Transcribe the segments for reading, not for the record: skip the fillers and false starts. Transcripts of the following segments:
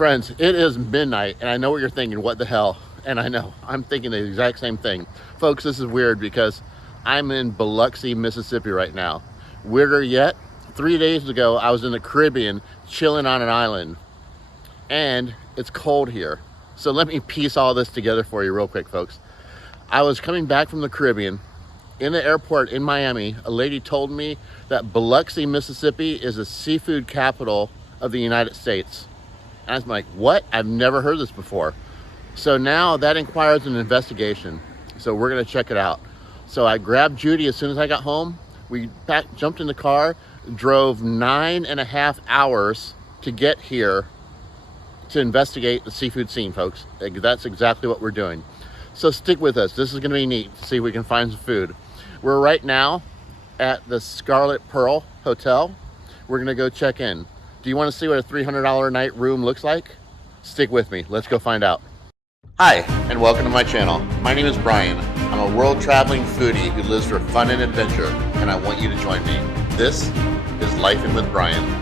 Friends, it is midnight, and I know what you're thinking, what the hell? And I know, I'm thinking the exact same thing. Folks, this is weird because I'm in Biloxi, Mississippi right now. Weirder yet, 3 days ago, I was in the Caribbean, chilling on an island, and it's cold here. So let me piece all this together for you real quick, folks. I was coming back from the Caribbean. In the airport in Miami, a lady told me that Biloxi, Mississippi is the seafood capital of the United States. And I was like, what? I've never heard this before. So now that requires an investigation. So we're gonna check it out. So I grabbed Judy as soon as I got home. We jumped in the car, drove 9.5 hours to get here to investigate the seafood scene, folks. That's exactly what we're doing. So stick with us. This is gonna be neat to see if we can find some food. We're right now at the Scarlet Pearl Hotel. We're gonna go check in. Do you want to see what a $300 a night room looks like? Stick with me. Let's go find out. Hi, and welcome to my channel. My name is Brian. I'm a world traveling foodie who lives for fun and adventure, and I want you to join me. This is Lifing with Brian.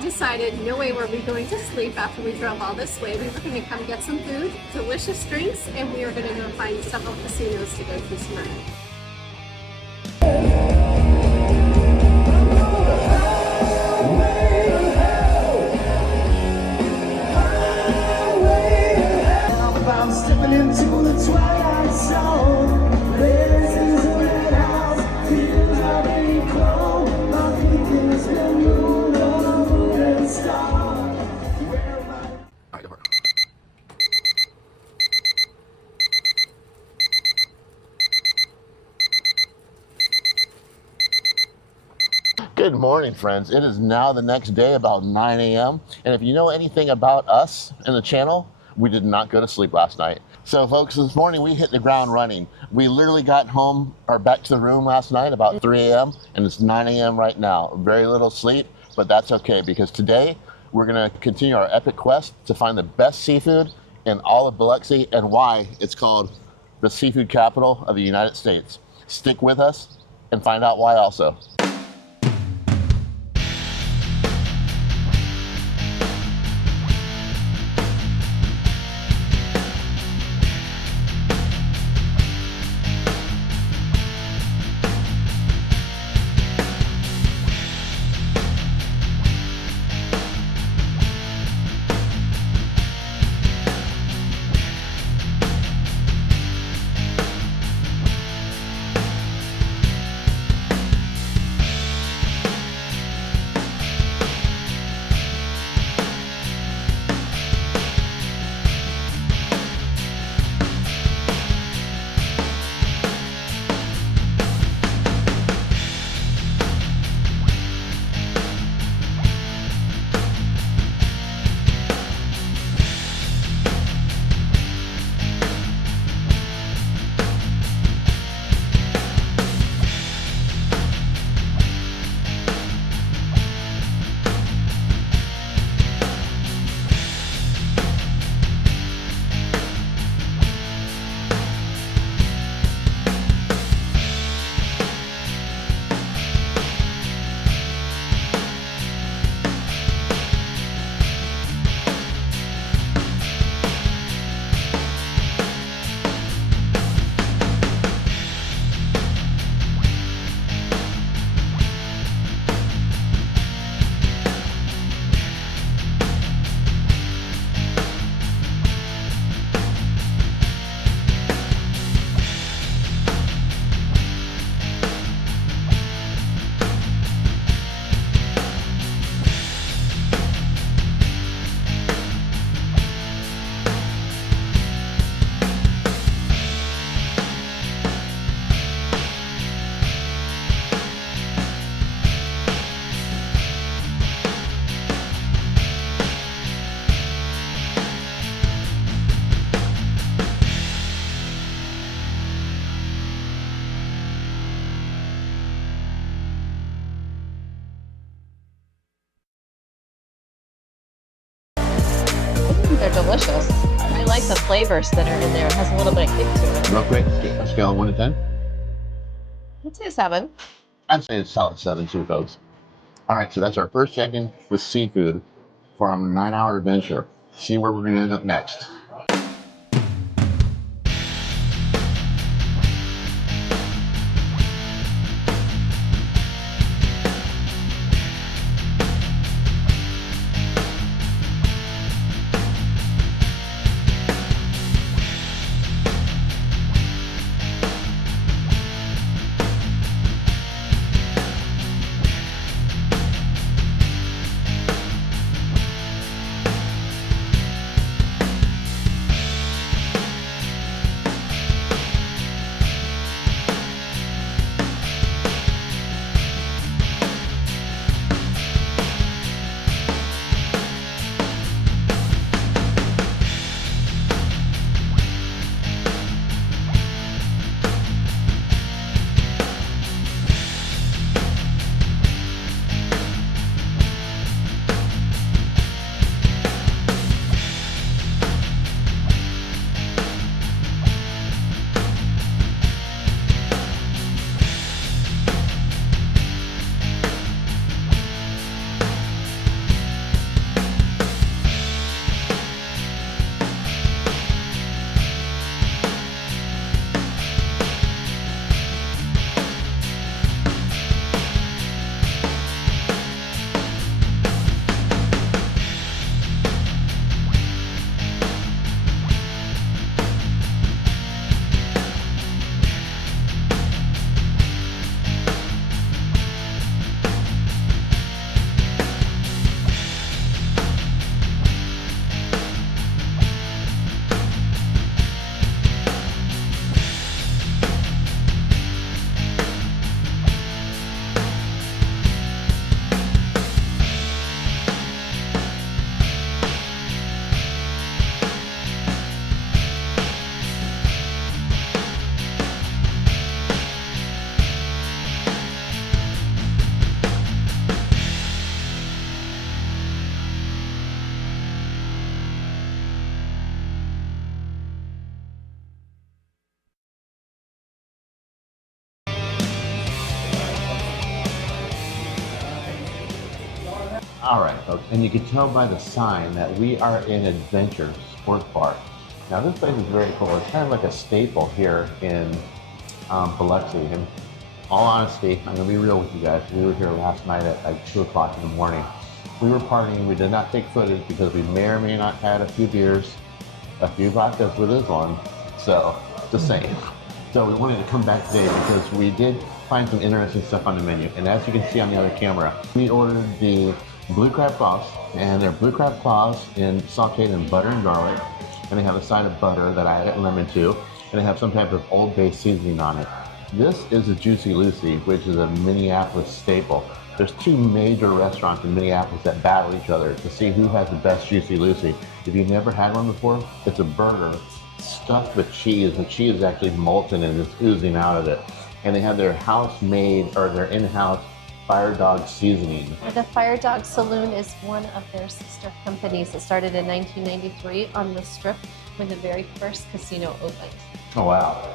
Decided no way were we going to sleep after we drove all this way. We were going to come get some food, delicious drinks, and we were going to go find several casinos to go to tonight. I'm stepping into the twilight zone. This is a red house, feels like a clone. My thinking has been moved on a moon and star. Where am I? Good morning, friends. It is now the next day, about 9 a.m. And if you know anything about us and the channel, we did not go to sleep last night. So folks, this morning we hit the ground running. We literally got home or back to the room last night about 3 a.m. and it's 9 a.m. right now. Very little sleep, but that's okay because today we're gonna continue our epic quest to find the best seafood in all of Biloxi and why it's called the seafood capital of the United States. Stick with us and find out why also. they're delicious. I like the flavors that are in there. It has a little bit of kick to it. Real quick, a scale of 1 to 10. I'd say a 7. I'd say it's solid 7 too, folks. All right, so that's our first check-in with seafood for our 9-hour adventure. See where we're gonna end up next. All right, folks, and you can tell by the sign that we are in Adventure Sports Park. Now, this place is very cool. It's kind of like a staple here in Biloxi. And all honesty, I'm gonna be real with you guys. We were here last night at like 2 o'clock in the morning. We were partying. We did not take footage because we may or may not had a few beers, a few vodkas with us on. So, just saying. So we wanted to come back today because we did find some interesting stuff on the menu. And as you can see on the other camera, we ordered the blue crab claws, and they're blue crab claws sauteed in butter and garlic. And they have a side of butter that I added lemon to, and they have some type of Old Bay seasoning on it. This is a Juicy Lucy, which is a Minneapolis staple. There's 2 major restaurants in Minneapolis that battle each other to see who has the best Juicy Lucy. If you've never had one before, it's a burger stuffed with cheese. The cheese is actually molten and is oozing out of it. And they have their house-made, or their in-house Fire Dog seasoning. The Fire Dog Saloon is one of their sister companies that started in 1993 on the Strip when the very first casino opened. Oh, wow.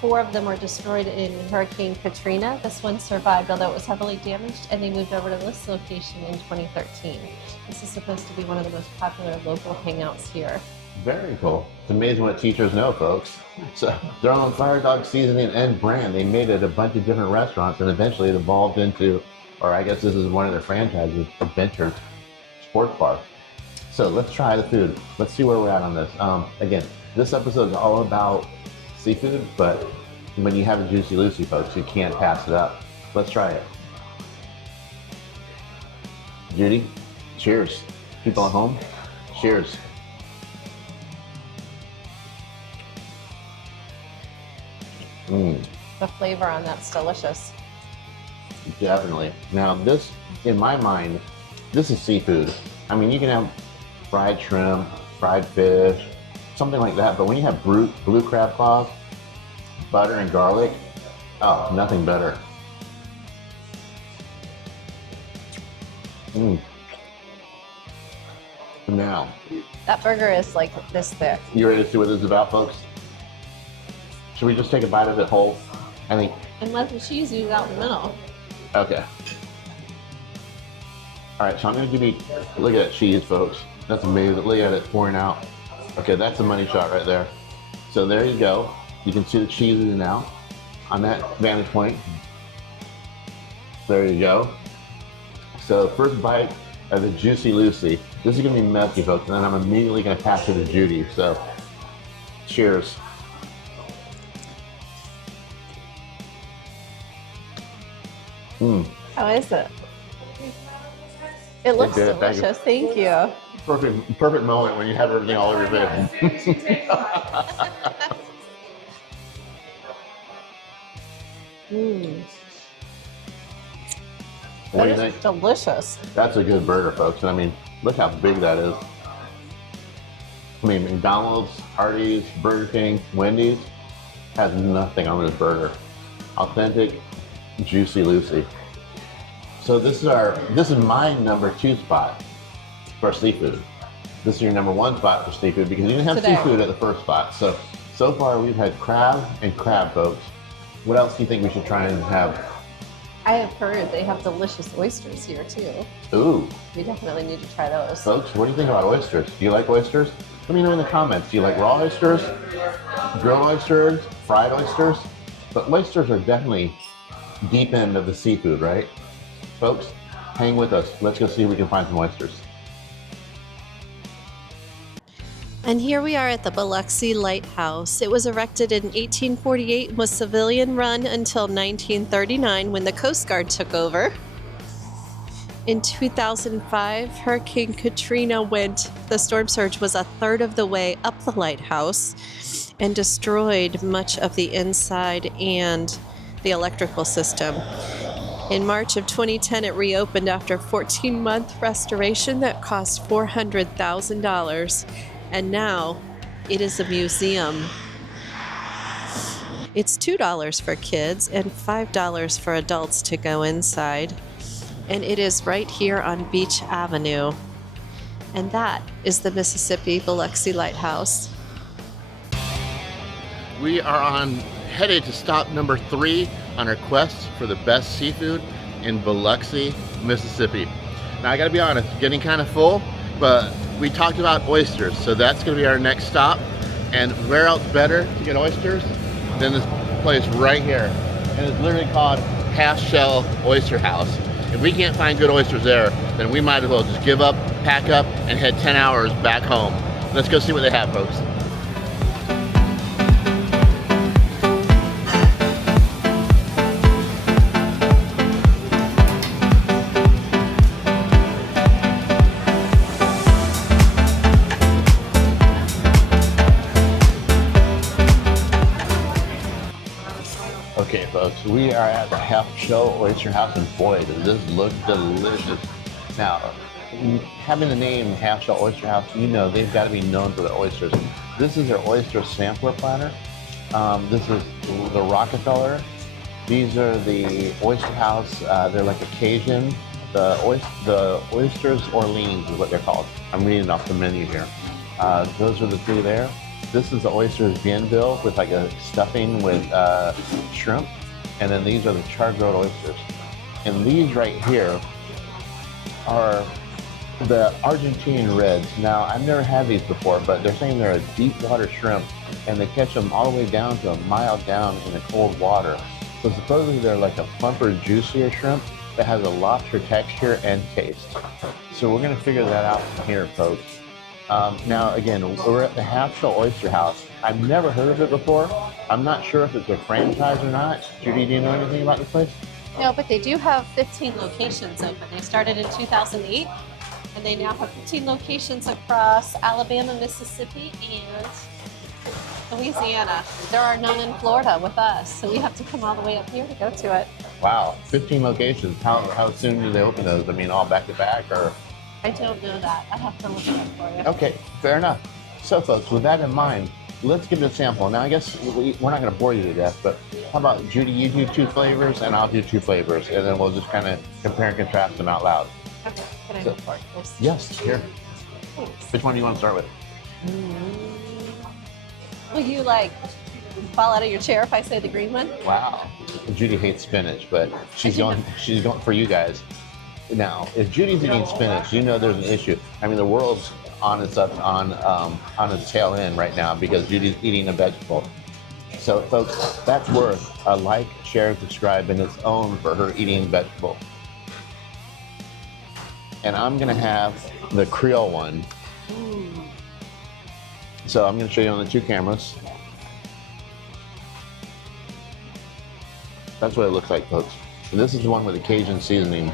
4 of them were destroyed in Hurricane Katrina. This one survived, although it was heavily damaged, and they moved over to this location in 2013. This is supposed to be one of the most popular local hangouts here. Very cool. It's amazing what teachers know, folks. So their own Fire Dog seasoning and brand. They made it a bunch of different restaurants, and eventually it evolved into, or I guess this is one of their franchises, Adventure Sports Bar. So let's try the food. Let's see where we're at on this. Again, this episode is all about seafood, but when you have a Juicy Lucy, folks, you can't pass it up. Let's try it. Judy, cheers. People at home, cheers. The flavor on that's delicious. Definitely. Now this, in my mind, this is seafood. I mean, you can have fried shrimp, fried fish, something like that, but when you have blue crab claws, butter and garlic, oh, nothing better. And Now, That burger is like this thick. you ready to see what this is about, folks? Should we just take a bite of it whole? I think. And let the cheese ooze out in the middle. Okay. All right, so I'm gonna give you, look at that cheese, folks. That's amazing. Look at it pouring out. Okay, that's a money shot right there. So there you go. You can see the cheese in it now on that vantage point. There you go. So first bite of the Juicy Lucy. This is gonna be messy, folks, and then I'm immediately gonna pass it to Judy. So cheers. How is it? It looks good, thank you. delicious. Thank you. Perfect moment when you have everything all over your face. What do you think? Delicious. That's a good burger, folks. And I mean, look how big that is. I mean, McDonald's, Hardee's, Burger King, Wendy's has nothing on this burger. Authentic, Juicy Lucy. So this is my number 2 spot for seafood. This is your number 1 spot for seafood because you didn't have Today. seafood at the first spot. So far we've had crab and crab, folks. What else do you think we should try and have? I have heard they have delicious oysters here too. Ooh, We definitely need to try those. folks, what do you think about oysters? Do you like oysters? Let me know in the comments. Do you like raw oysters, grilled oysters, fried oysters? But oysters are definitely deep end of the seafood, right? Folks, hang with us. Let's go see if we can find some oysters. And here we are at the Biloxi Lighthouse. It was erected in 1848 and was civilian run until 1939 when the Coast Guard took over. In 2005, Hurricane Katrina the storm surge was a third of the way up the lighthouse and destroyed much of the inside and the electrical system. In March of 2010, it reopened after a 14-month restoration that cost $400,000. And now it is a museum. It's $2 for kids and $5 for adults to go inside. And it is right here on Beach Avenue. And that is the Mississippi Biloxi Lighthouse. We are headed to stop number 3 on our quest for the best seafood in Biloxi, Mississippi. Now I gotta be honest, getting kind of full, but we talked about oysters, so that's gonna be our next stop. And where else better to get oysters than this place right here? And it's literally called Half Shell Oyster House. If we can't find good oysters there, then we might as well just give up, pack up, and head 10 hours back home. Let's go see what they have, folks. Okay, folks, we are at the Half Shell Oyster House, and boy, does this look delicious. Now, having the name Half Shell Oyster House, you know they've got to be known for their oysters. This is their oyster sampler platter. This is the Rockefeller. These are the Oyster House. They're like a Cajun. The Oysters Orleans is what they're called. I'm reading off the menu here. Those are the 3 there. This is the Oysters Bienville with like a stuffing with shrimp. And then these are the char-grilled oysters. And these right here are the Argentinian reds. Now, I've never had these before, but they're saying they're a deep water shrimp and they catch them all the way down to a mile down in the cold water. So supposedly they're like a plumper, juicier shrimp that has a lobster texture and taste. So we're gonna figure that out from here, folks. Now, again, we're at the Half Shell Oyster House. I've never heard of it before. I'm not sure if it's a franchise or not. Judy, do you know anything about this place? No, but they do have 15 locations open. They started in 2008, and they now have 15 locations across Alabama, Mississippi, and Louisiana. There are none in Florida with us, so we have to come all the way up here to go to it. Wow, 15 locations. How soon do they open those? I mean, all back to back, or? I don't know that. I have to look it up for you. Okay, fair enough. So, folks, with that in mind, let's give it a sample. Now, I guess we're not going to bore you to death, but how about, Judy, you do 2 flavors, and I'll do 2 flavors, and then we'll just kind of compare and contrast them out loud. Okay, can I So- record this? Yes, here. Thanks. Which one do you want to start with? Will you like fall out of your chair if I say the green one? Wow. Judy hates spinach, but she's going for you guys. Now, if Judy's eating spinach, you know there's an issue. I mean, the world's on its tail end right now because Judy's eating a vegetable. So, folks, that's worth a like, share, and subscribe in its own for her eating vegetable. And I'm gonna have the Creole one. So I'm gonna show you on the two cameras. That's what it looks like, folks. And this is the one with the Cajun seasoning.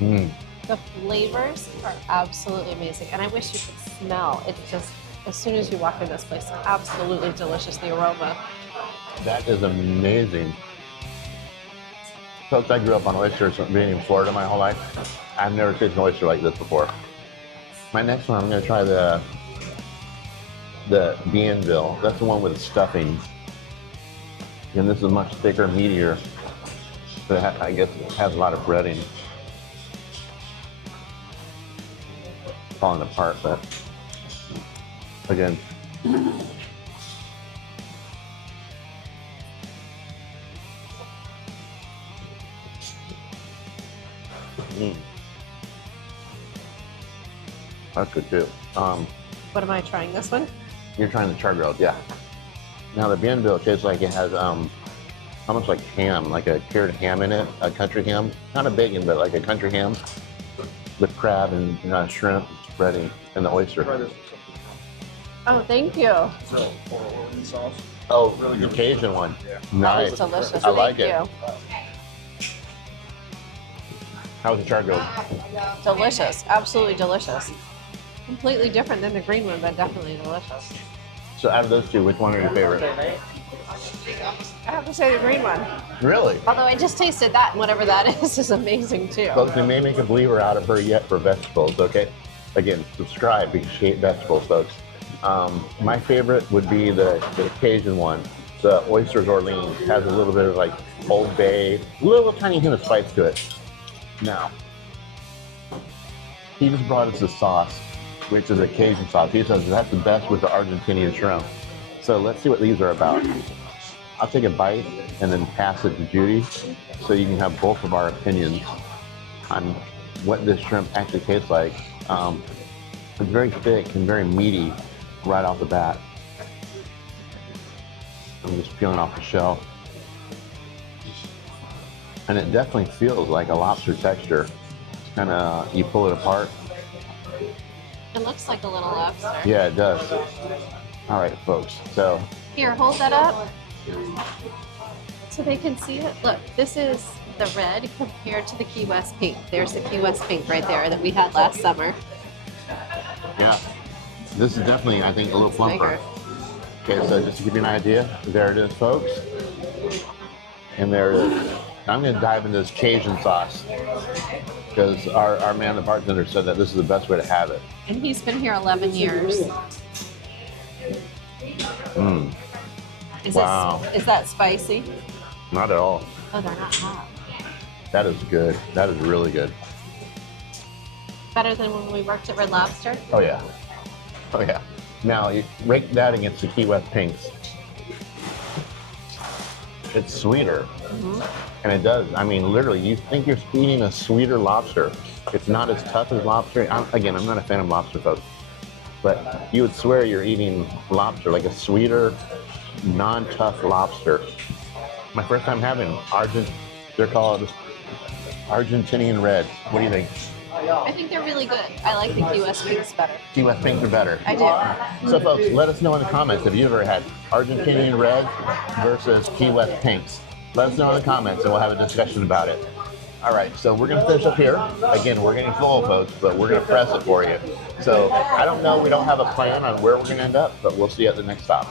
The flavors are absolutely amazing, and I wish you could smell. It's just, as soon as you walk in this place, absolutely delicious, the aroma. That is amazing. Folks, I grew up on oysters being in Florida my whole life. I've never tasted an oyster like this before. My next one, I'm gonna try the Bienville. That's the one with the stuffing. And this is much thicker, meatier. But I guess it has a lot of breading. Falling apart, but again. That's good too. What am I trying, this one? You're trying the char grilled, yeah. Now the Bienville tastes like it has almost like ham, like a cured ham in it, a country ham. Not a bacon, but like a country ham with crab and shrimp, breading, and the oyster. Oh, thank you. Oh, the Cajun one. Yeah. Nice. That was delicious. I like Thank it. you. How's the char grilled? Delicious. Absolutely delicious. Completely different than the green one, but definitely delicious. So out of those two, which one are your favorite? I have to say the green one. Really? Although I just tasted that, and whatever that is amazing too. Folks, we may make a believer out of her yet for vegetables, okay? Again, subscribe because she ate vegetables, folks. My favorite would be the Cajun one. The Oysters Orleans has a little bit of like Old Bay, little tiny hint of spice to it. Now, he just brought us the sauce, which is a Cajun sauce. He says that's the best with the Argentinian shrimp. So let's see what these are about. I'll take a bite and then pass it to Judy so you can have both of our opinions on what this shrimp actually tastes like. It's very thick and very meaty right off the bat. I'm just peeling off the shell. And it definitely feels like a lobster texture. It's kind of, you pull it apart. It looks like a little lobster. Yeah, it does. All right, folks. So Here, hold that up so they can see it. Look, this is the red compared to the Key West pink. There's the Key West pink right there that we had last summer. yeah, this is definitely, I think, a little plumper. Bigger. Okay, so just to give you an idea, there it is, folks. And there it is. I'm going to dive into this Cajun sauce because our man, the bartender, said that this is the best way to have it. And he's been here 11 years. Wow. Is that spicy? Not at all. Oh, they're not hot. That is good. That is really good. Better than when we worked at Red Lobster? Oh, yeah. Oh, yeah. Now, you rate that against the Key West pinks. It's sweeter. And it does. I mean, literally, you think you're eating a sweeter lobster. It's not as tough as lobster. Again, I'm not a fan of lobster, folks. But you would swear you're eating lobster, like a sweeter, non-tough lobster. My first time having they're called Argentinian red. What do you think? I think they're really good. I like the Key West pinks better. Key West pinks are better. I do. So folks, let us know in the comments if you've ever had Argentinian red versus Key West pinks. Let us know in the comments and we'll have a discussion about it. All right, so we're gonna finish up here. Again, we're getting full, folks, but we're gonna press it for you. So I don't know, we don't have a plan on where we're gonna end up, but we'll see you at the next stop.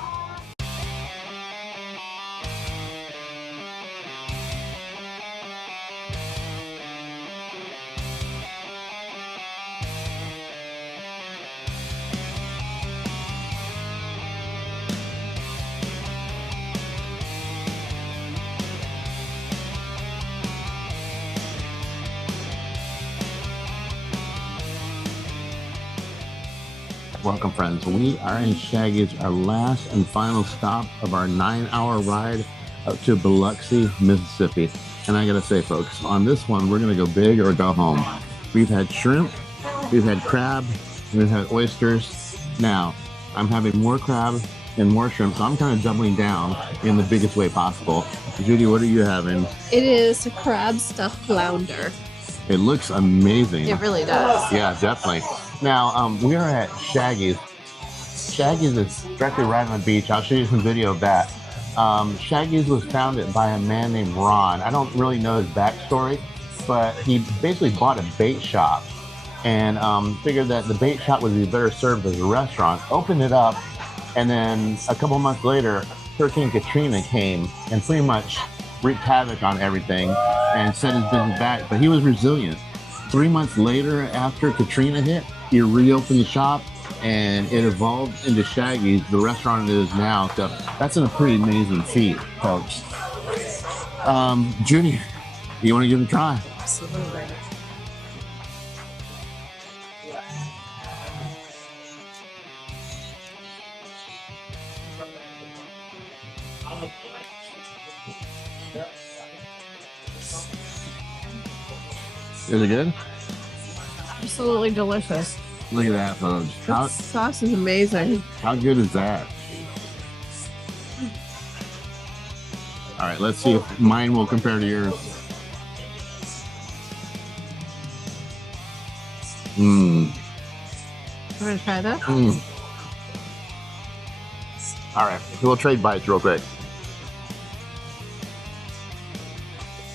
Welcome, friends. We are in Shaggy's, our last and final stop of our 9-hour ride up to Biloxi, Mississippi. And I gotta say, folks, on this one, we're gonna go big or go home. We've had shrimp, we've had crab, we've had oysters. Now, I'm having more crab and more shrimp, so I'm kind of doubling down in the biggest way possible. Judy, what are you having? It is a crab stuffed flounder. It looks amazing. It really does. Yeah, definitely. Now, we are at Shaggy's. Shaggy's is directly right on the beach. I'll show you some video of that. Shaggy's was founded by a man named Ron. I don't really know his backstory, but he basically bought a bait shop and figured that the bait shop would be better served as a restaurant, opened it up, and then a couple months later, Hurricane Katrina came and pretty much wreaked havoc on everything and set his business back, but he was resilient. 3 months later, after Katrina hit, he reopened the shop and it evolved into Shaggy's, the restaurant it is now. So that's a pretty amazing feat, folks. Judy, you want to give it a try? Absolutely. Is it good? Absolutely delicious. Look at that, folks. This sauce is amazing. How good is that? All right, let's see if mine will compare to yours. Mmm. I'm gonna try that. Mm. All right, we'll trade bites real quick.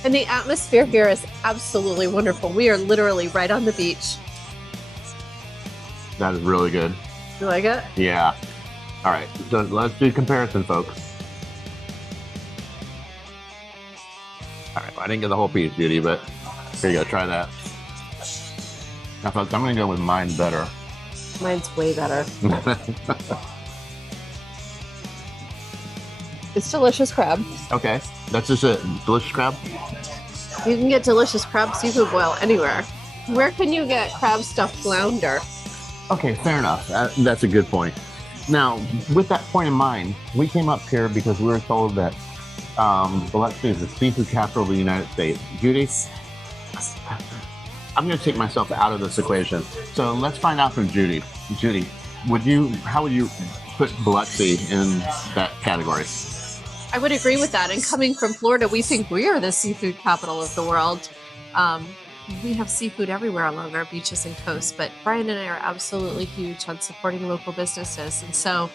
And the atmosphere here is absolutely wonderful. We are literally right on the beach. That is really good. You like it? Yeah. All right, so let's do comparison, folks. All right, well, I didn't get the whole piece, Judy, but here you go, try that. Now, folks, I'm gonna go with mine better. Mine's way better. It's delicious crab. Okay, that's just it. Delicious crab? You can get delicious crab seafood boil anywhere. Where can you get crab stuffed flounder? Okay, fair enough. That's a good point. Now, with that point in mind, we came up here because we were told that Biloxi is the seafood capital of the United States. Judy, I'm going to take myself out of this equation. So let's find out from Judy. Judy, how would you put Biloxi in that category? I would agree with that. And coming from Florida, we think we are the seafood capital of the world. We have seafood everywhere along our beaches and coasts, but Brian and I are absolutely huge on supporting local businesses. And so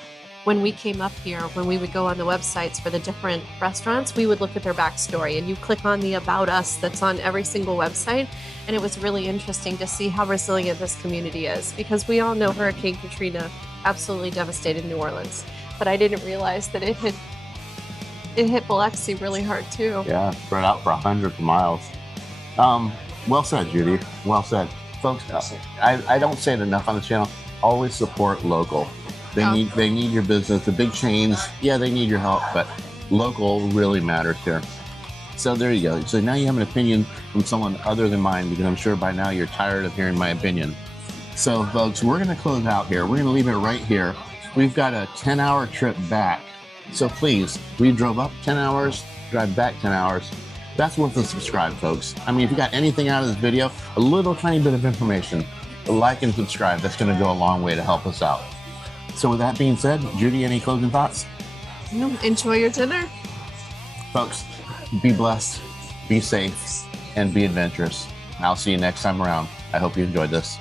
when we came up here, when we would go on the websites for the different restaurants, we would look at their backstory, and you click on the About Us that's on every single website. And it was really interesting to see how resilient this community is, because we all know Hurricane Katrina absolutely devastated New Orleans, but I didn't realize that it hit Biloxi really hard too. Yeah, spread out for hundreds of miles. Well said, Judy. Well said. Folks, I don't say it enough on the channel. Always support local. They need your business. The big chains, yeah, they need your help, but local really matters here. So there you go. So now you have an opinion from someone other than mine, because I'm sure by now you're tired of hearing my opinion. So folks, we're gonna close out here. We're gonna leave it right here. We've got a 10-hour trip back. So please, we drove up 10 hours, drive back 10 hours. That's worth a subscribe, folks. I mean, if you got anything out of this video, a little tiny bit of information, like and subscribe. That's gonna go a long way to help us out. So with that being said, Judy, any closing thoughts? Enjoy your dinner. Folks, be blessed, be safe, and be adventurous. I'll see you next time around. I hope you enjoyed this.